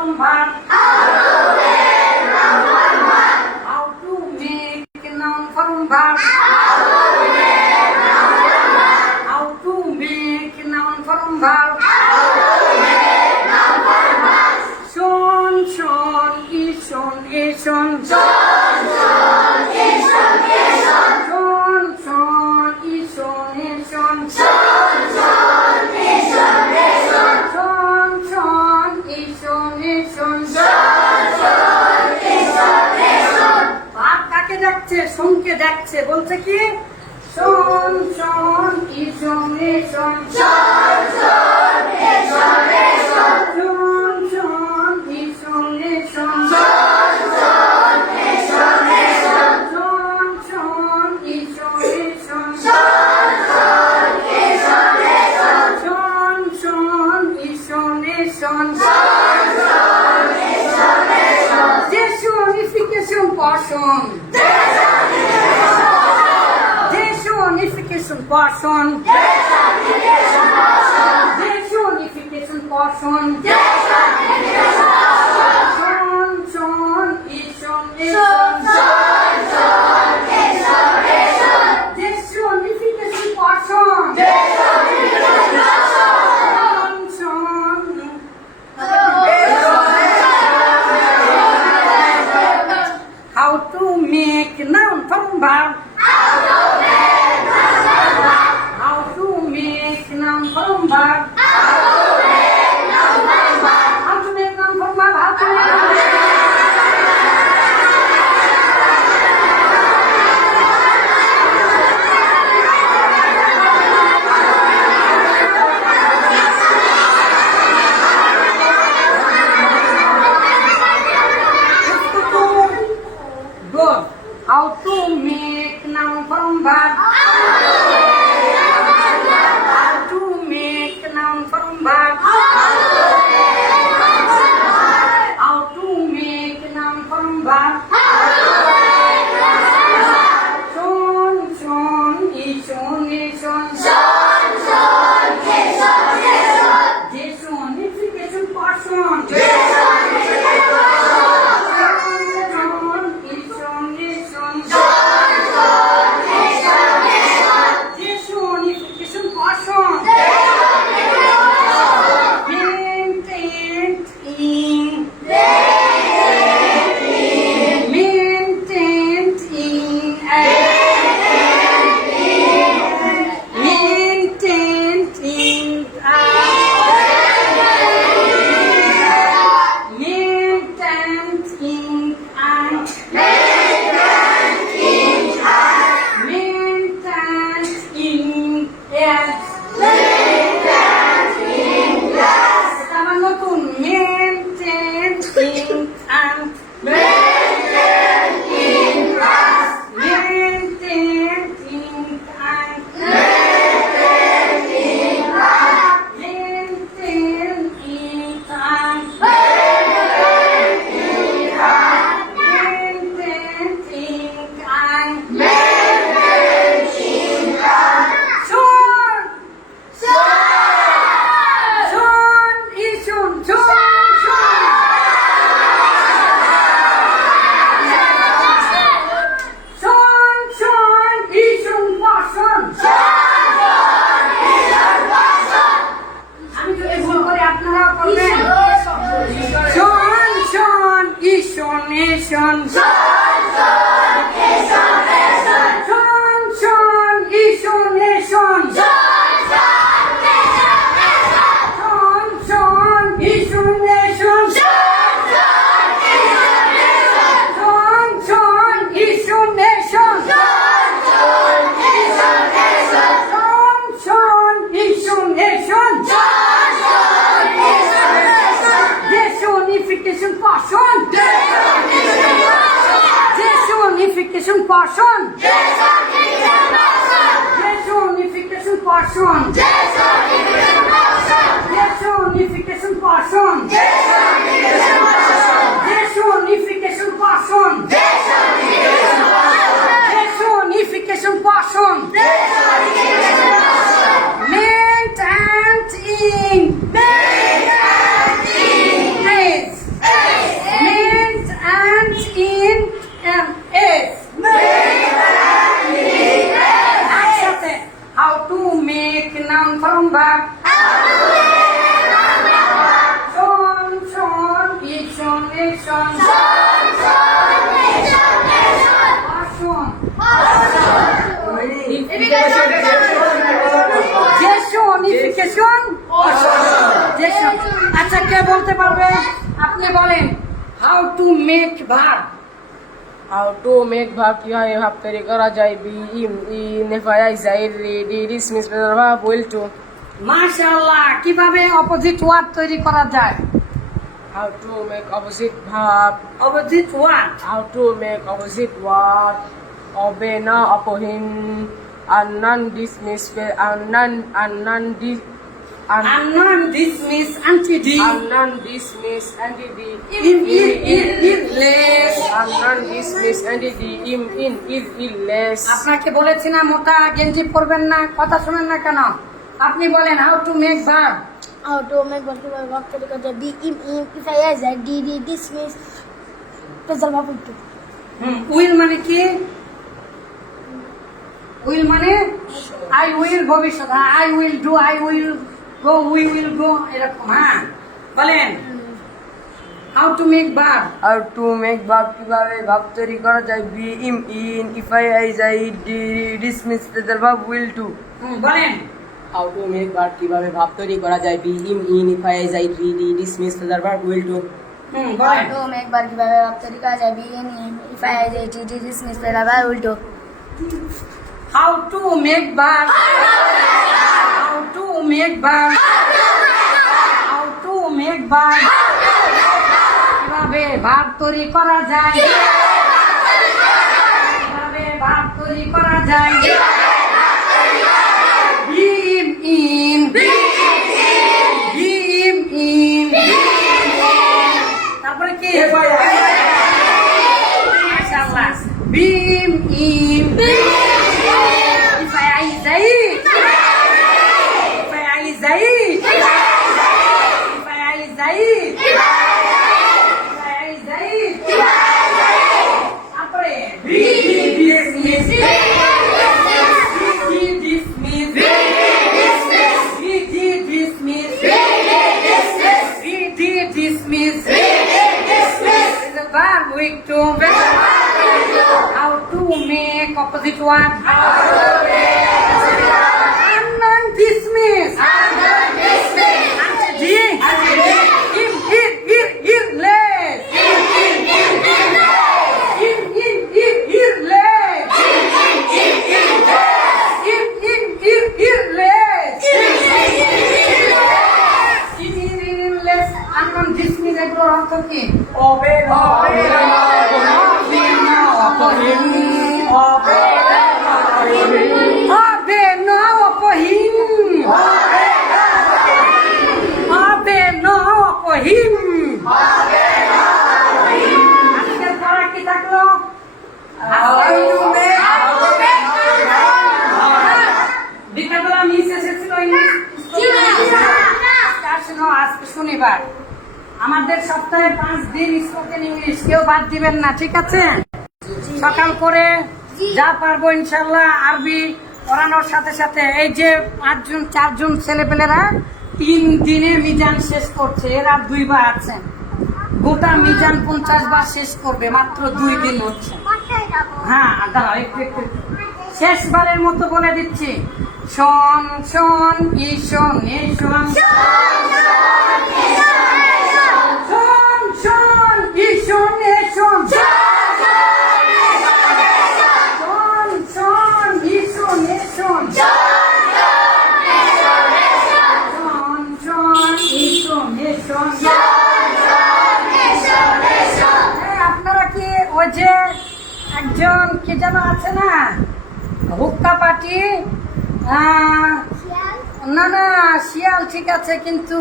from verb. How to make noun from verb. How to make noun from verb. Shon, shon, ishon, ishon. Shon, shon, ishon, ishon. Shon, shon, ishon, ishon. Shon, shon, ishon, ishon. Shon, shon, ishon, ishon. Shon, shon, ishon, ishon. ভাব কাকে ডাকছে? শোনকে ডাকছে। বলছে কি? শোন, শোন, ishon, ishon. শোন, শোন, ishon, ishon. শোন, শোন, ishon, ishon. শোন, শোন, ishon, ishon. শোন, শোন, ishon, ishon. শোন, শোন, ishon, ishon. শোন, শোন, ishon, ishon. শোন, শোন, ishon, ishon. Desonification portion. Desonification portion. Desonification portion. Shon, shon, ishon, ishon. Desonification portion. Shon, shon. How to make noun from verb. How to make noun from verb. How to make noun from verb. How to make noun from verb. Good. How to make noun from verb. How to make noun from verb. How to make noun from verb. Shon, shon, ishon, ishon. Desonification portion. Shon, ishon, ishon. Desonification portion. Maintained in. Maintained in. Maintained in. Maintained in. আমি যদি ভুল করি আপনারা করবেন। শোন, শোন, ishon, ishon. Shon, shon, ishon, ishon. Shon, shon, ishon, ishon. Shon, shon, ishon, ishon. Shon, shon, ishon, ishon. Desonification portion. Desonification portion. Desonification portion. Desonification portion. Desonification portion. Desonification portion. Maintained in. Maintained in. বলতে পারবে? আপনি বলেন how to make verb. How to make verb কিভাবে ভাব তৈরি করা যায়? Be in FII zaid ready dismiss verb will to. মাশাআল্লাহ, কিভাবে অপোজিট ওয়ার্ড তৈরি করা যায়? How to make opposite verb. Opposite word How to make opposite verb. Obey na opohin. Anan dismiss anan আননন ডিসমিস আন্টিডি anan dismiss and the লেস। anan dismiss and the in less. আপনাকে বলেছি না মোটা গেঞ্জি পরবেন না, কথা শুনেন না কেন? আপনি বলেন how to make verb. How to make verb কিভাবে ভাব তৈরি করা যায়? Be in FII zaid ready dismiss phrasal verb will to. Will মানে কি? উইল মানে আই উইল ভবিষ্যৎ, I will do, I will go, we will go, এরকম। হ্যাঁ বলেন how to make verb. How to make verb কিভাবে ভাব তৈরি করা যায়? Be in FII zaid dismiss verb will to. বলেন How to make verb কিভাবে ভাব তৈরি করা যায়? Be in FII zaid dismiss verb will to. How বলেন to make verb কিভাবে ভাব তৈরি করা যায়? Be in FII zaid dismiss phrasal verb will to. How to make verb. How to make verb. How to make verb কিভাবে ভাব তৈরি করা যায়? কিভাবে ভাব তৈরি করা যায়? বিম ইন বিম ইন তারপরে কি? মাশাআল্লাহ, বিম in FII zaid FII zaid FII zaid FII zaid তারপরে dismiss dismiss dismiss is a verb week to how to make opposite word. Unknown dismiss বিকালবেলা মিস এসেছিল আজকে শনিবার, আমাদের সপ্তাহে 5 দিন স্পোকেন ইংলিশ, কেউ বাদ দিবেন না, ঠিক আছে? সকাল করে যা পারবো ইনশাল্লাহ আরবি পড়ানোর সাথে সাথে এই যে 4জন ছেলেপেলেরা 3 দিনে মিজান শেষ করছে, এরা 2 বার আছে, গোটা মিজান 50 বার শেষ করবে, মাত্র 2 দিন হচ্ছে। হ্যাঁ দাঁড়াও একটু শেষবারের মতো বলে দিচ্ছি, শোন শোন ঈশন ঈশন শোন শোন ঈশন ঈশন শোন শোন ঈশন ঈশন শোন শোন ঈশন ঈশন। আপনারা কি ওই যে একজন কি যেন আছে না, হুক্কা পাটি, না না শিয়াল ঠিক আছে, কিন্তু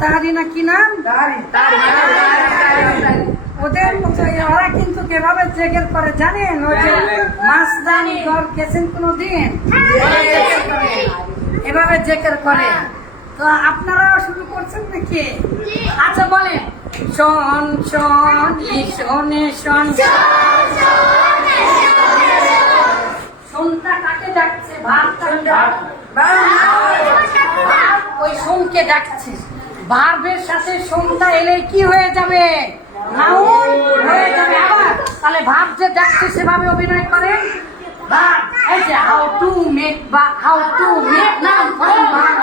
তাহারি না কি নাম, ওদের মতো ওরা কিন্তু কিভাবে জেগের করে জানেন? ওই যে মাছদানি ঘর গেছেন কোনদিন, এভাবে জেকের করে। তো আপনারাও শুরু করছেন নাকি? আচ্ছা বলেন শোন শোন ঈশন ঈশন। সোনটা কাকে ডাকছে? ওই সোনকে ডাকছে, ভার্বের সাথে সোনটা এলে কি হয়ে যাবে? নাউন হয়ে যাবে। আবার তাহলে ভার্ব যে ডাকছে সেভাবে অভিনয় করে। ভার্ব এই যে হাউ টু মেক, বা how to make noun form verb,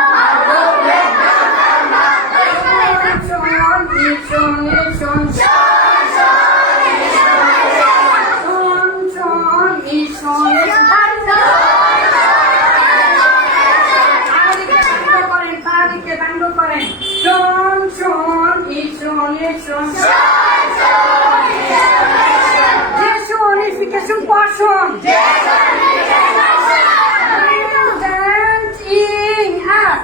caution. Maintaining us.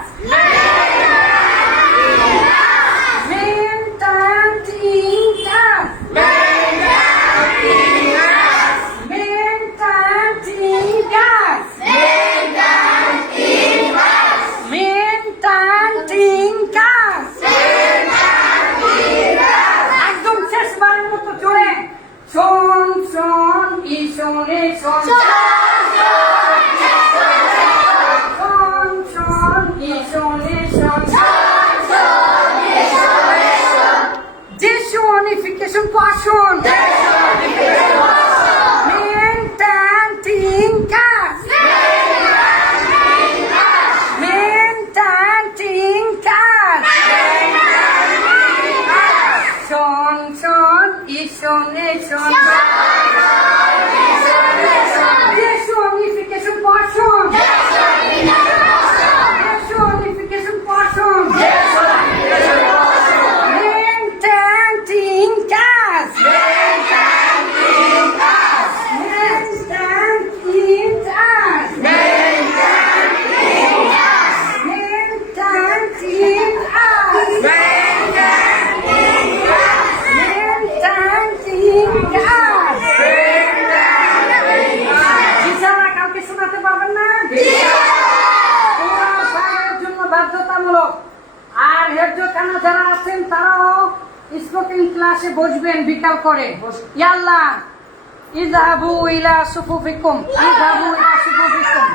Maintaining us. Maintaining us. Maintaining us. একদম শেষবারের মতো জোরে শোন শোন ই শোনে শোন শোন শোন ই শোনে শোন Disunification caution. Maintaining us. Maintaining us. Son, son, isolation. Disunification caution. Disunification caution. Maintaining us. Maintaining us. Maintaining us. Maintaining us. Maintaining us. ইশারা কাউকে শোনাতে পারবেন না? তোমার ভাইয়ের জন্য বাধ্যতামূলক। আর হেফজখানা যারা আছেন তারাও স্পোকেন ক্লাসে বসবেন বিকাল করে। ইয়াল্লা ইযহাবু ইলা সুফুফিকুম ইযহাবু ইলা সুফুফিকুম।